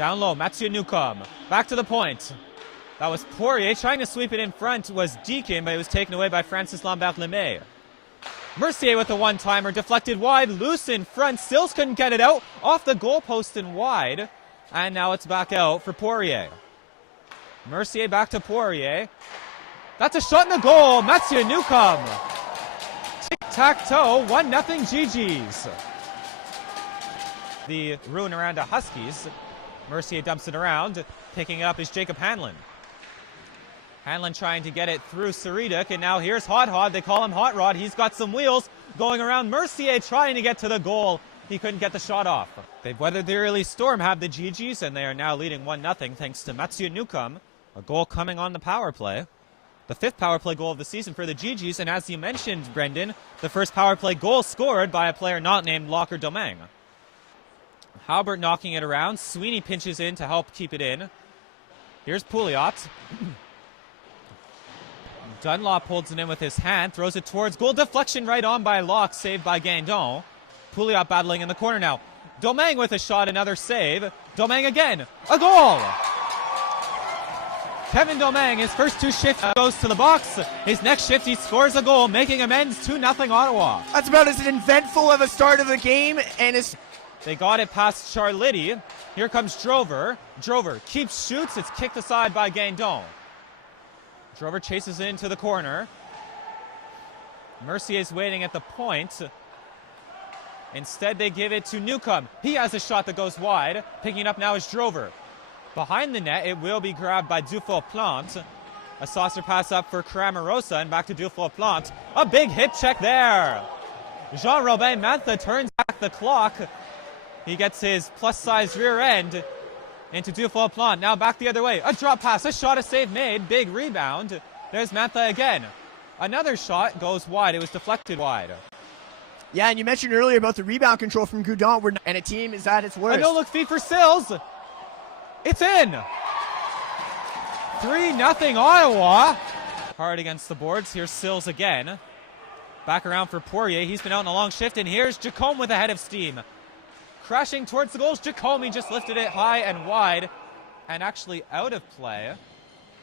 Down low, Mathieu Newcomb. Back to the point. That was Poirier. Trying to sweep it in front was Deakin, but it was taken away by Francis Lambert-Lemay. Mercier with the one-timer. Deflected wide. Loose in front. Sills couldn't get it out. Off the goalpost and wide. And now it's back out for Poirier. Mercier back to Poirier. That's a shot in the goal. Mathieu Newcomb. Tic-tac-toe. 1-0 GG's. The Rouyn-Noranda Huskies. Mercier dumps it around. Picking it up is Jacob Hanlon. Hanlon trying to get it through Sariduk, and now here's Hot Hod. They call him Hot Rod. He's got some wheels going around. Mercier trying to get to the goal. He couldn't get the shot off. They've weathered the early storm, have the GGs, and they are now leading 1-0 thanks to Mathieu Newcomb. A goal coming on the power play. The 5th power play goal of the season for the GGs, and as you mentioned, Brendan, the first power play goal scored by a player not named Locker Domingue. Halbert knocking it around. Sweeney pinches in to help keep it in. Here's Pouliot. Dunlop holds it in with his hand, throws it towards goal. Deflection right on by Locke, saved by Guindon. Pouliot battling in the corner now. Domingue with a shot, another save. Domingue again, a goal! Kevin Domingue, his first 2 shifts, goes to the box. His next shift, he scores a goal, making amends 2-0 Ottawa. That's about as eventful of a start of the game, and they got it past Charlitti. Here comes Drover. Drover keeps, shoots. It's kicked aside by Guindon. Drover chases into the corner. Mercier's waiting at the point. Instead, they give it to Newcomb. He has a shot that goes wide. Picking it up now is Drover. Behind the net, it will be grabbed by Dufault-Plante. A saucer pass up for Cramarosa, and back to Dufault-Plante. A big hip check there. Jean-Robin Mantha turns back the clock. He gets his plus-size rear end into Dufault-Plante. Now back the other way. A drop pass, a shot, a save made. Big rebound. There's Mantha again. Another shot goes wide. It was deflected wide. Yeah, and you mentioned earlier about the rebound control from Goudon, and a team is at its worst. A no-look feed for Sills. It's in. 3-0 Ottawa. Hard against the boards. Here's Sills again. Back around for Poirier. He's been out in a long shift, and here's Jacome with a head of steam. Crashing towards the goals. Jacome just lifted it high and wide and actually out of play.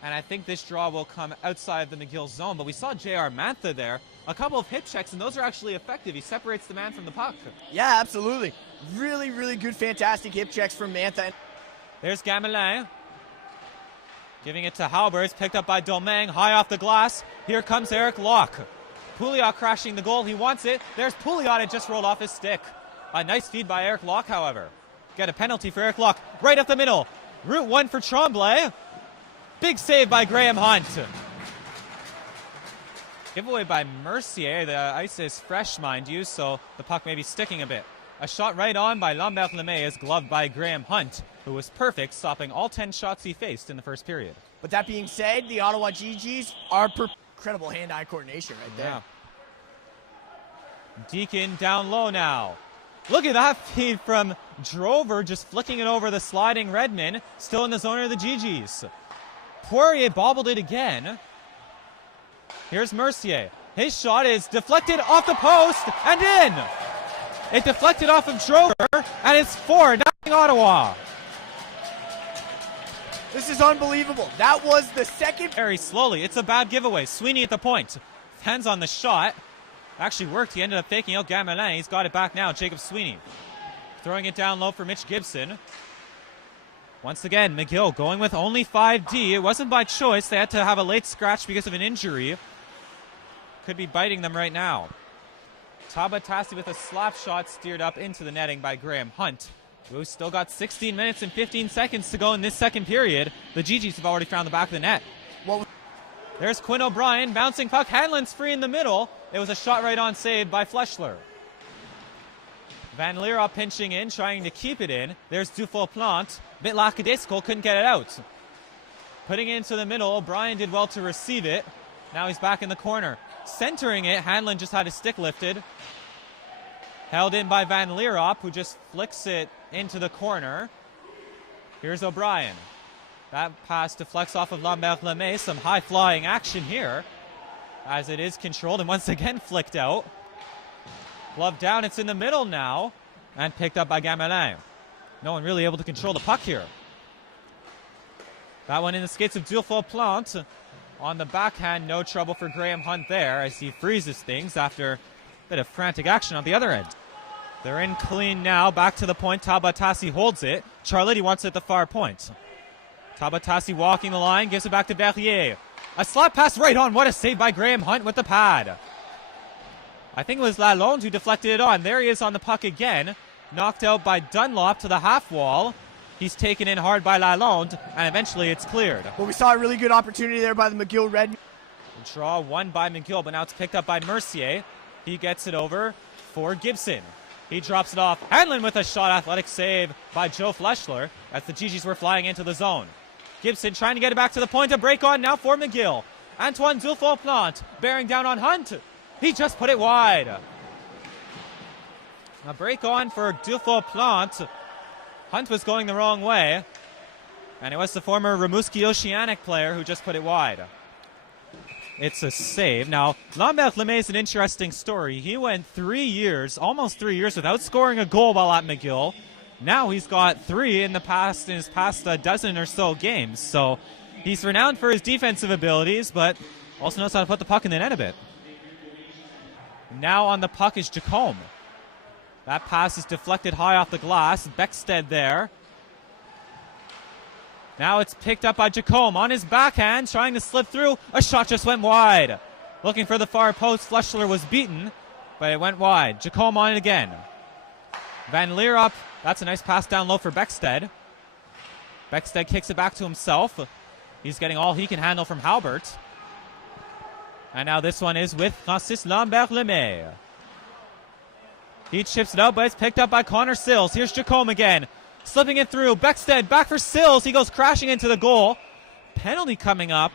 And I think this draw will come outside the McGill zone. But we saw J.R. Mantha there. A couple of hip checks, and those are actually effective. He separates the man from the puck. Yeah, absolutely. Really, really good, fantastic hip checks from Mantha. There's Gamelin. Giving it to Halbert. It's picked up by Domingue. High off the glass. Here comes Eric Locke. Pouliot crashing the goal. He wants it. There's Pouliot. It just rolled off his stick. A nice feed by Eric Locke, however. Get a penalty for Eric Locke. Right up the middle. Route 1 for Tremblay. Big save by Graham Hunt. Giveaway by Mercier. The ice is fresh, mind you, so the puck may be sticking a bit. A shot right on by Lambert-Lemay is gloved by Graham Hunt, who was perfect, stopping all 10 shots he faced in the first period. But that being said, the Ottawa GGs are incredible hand-eye coordination right there. Yeah. Deakin down low now. Look at that feed from Drover, just flicking it over the sliding Redmond. Still in the zone of the GGs. Poirier bobbled it again. Here's Mercier. His shot is deflected off the post and in. It deflected off of Drover, and it's 4-0 Ottawa. This is unbelievable. That was the second. Very slowly. It's a bad giveaway. Sweeney at the point. Hands on the shot. Actually worked. He ended up faking out Gamelin. He's got it back now. Jacob Sweeney. Throwing it down low for Mitch Gibson. Once again, McGill going with only 5D. It wasn't by choice. They had to have a late scratch because of an injury. Could be biting them right now. Tabatasi with a slap shot steered up into the netting by Graham Hunt. We've still got 16 minutes and 15 seconds to go in this second period. The GGs have already found the back of the net. There's Quinn O'Brien, bouncing puck. Hanlon's free in the middle. It was a shot right on saved by Fleshler. Van Leeuwen pinching in, trying to keep it in. There's Dufault-Plante. Bit lackadaisical, couldn't get it out. Putting it into the middle. O'Brien did well to receive it. Now he's back in the corner. Centering it, Hanlon just had his stick lifted. Held in by Van Leeuwen, who just flicks it into the corner. Here's O'Brien. That pass deflects off of Lambert-Lemay. Some high-flying action here as it is controlled and once again flicked out. Glove down, it's in the middle now and picked up by Gamelin. No one really able to control the puck here. That one in the skates of Dufour Plante. On the backhand, no trouble for Graham Hunt there as he freezes things after a bit of frantic action on the other end. They're in clean now. Back to the point. Tabatasi holds it. Charletti wants it at the far point. Tabatasi walking the line. Gives it back to Verrier. A slap pass right on. What a save by Graham Hunt with the pad. I think it was Lalonde who deflected it on. There he is on the puck again. Knocked out by Dunlop to the half wall. He's taken in hard by Lalonde, and eventually it's cleared. Well, we saw a really good opportunity there by the McGill Red. Draw won by McGill, but now it's picked up by Mercier. He gets it over for Gibson. He drops it off. Hanlon with a shot. Athletic save by Joe Fleschler as the GGs were flying into the zone. Gibson trying to get it back to the point. A break on now for McGill. Antoine Dufour Plante bearing down on Hunt. He just put it wide. A break on for Dufour Plante. Hunt was going the wrong way, and it was the former Rimouski Oceanic player who just put it wide. It's a save. Now, Lambert Lemay is an interesting story. He went 3 years, almost 3 years, without scoring a goal while at McGill. Now he's got 3 in his past dozen or so games. So he's renowned for his defensive abilities, but also knows how to put the puck in the net a bit. Now on the puck is Jacome. That pass is deflected high off the glass. Beckstead there. Now it's picked up by Jacome on his backhand, trying to slip through. A shot just went wide. Looking for the far post. Fleschler was beaten, but it went wide. Jacome on it again. Van Leer up. That's a nice pass down low for Beckstead. Beckstead kicks it back to himself. He's getting all he can handle from Halbert. And now this one is with Francis Lambert-Lemay. He chips it out, but it's picked up by Connor Sills. Here's Jacome again. Slipping it through. Beckstead back for Sills. He goes crashing into the goal. Penalty coming up.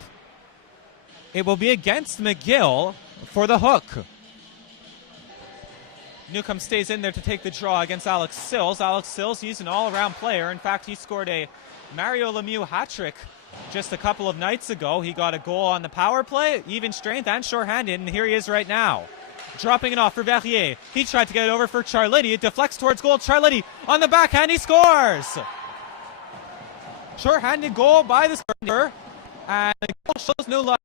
It will be against McGill for the hook. Newcomb stays in there to take the draw against Alex Sills. Alex Sills, he's an all-around player. In fact, he scored a Mario Lemieux hat-trick just a couple of nights ago. He got a goal on the power play, even strength and sure-handed, and here he is right now. Dropping it off for Verrier. He tried to get it over for Charletti. It deflects towards goal. Charletti on the backhand. He scores! Sure-handed goal by the scorer. And the goal shows new life.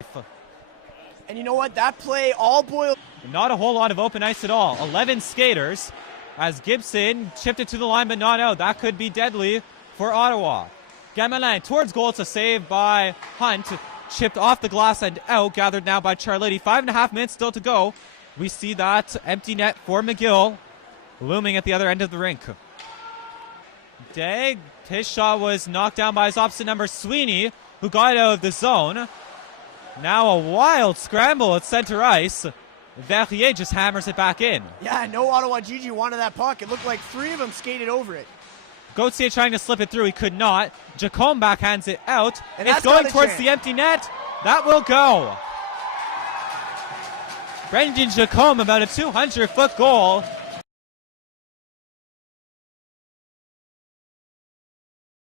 And you know what? That play all boiled. Not a whole lot of open ice at all. 11 skaters as Gibson chipped it to the line but not out. That could be deadly for Ottawa. Gamelin towards goal. It's a save by Hunt. Chipped off the glass and out. Gathered now by Charletti. 5.5 minutes still to go. We see that empty net for McGill looming at the other end of the rink. Day, his shot was knocked down by his opposite number, Sweeney, who got out of the zone. Now a wild scramble at center ice. Verrier just hammers it back in. Yeah, no Ottawa GG wanted that puck. It looked like 3 of them skated over it. Gauthier trying to slip it through. He could not. Jacome backhands it out. And it's going towards the empty net. That will go. Brendan Jacome, about a 200-foot goal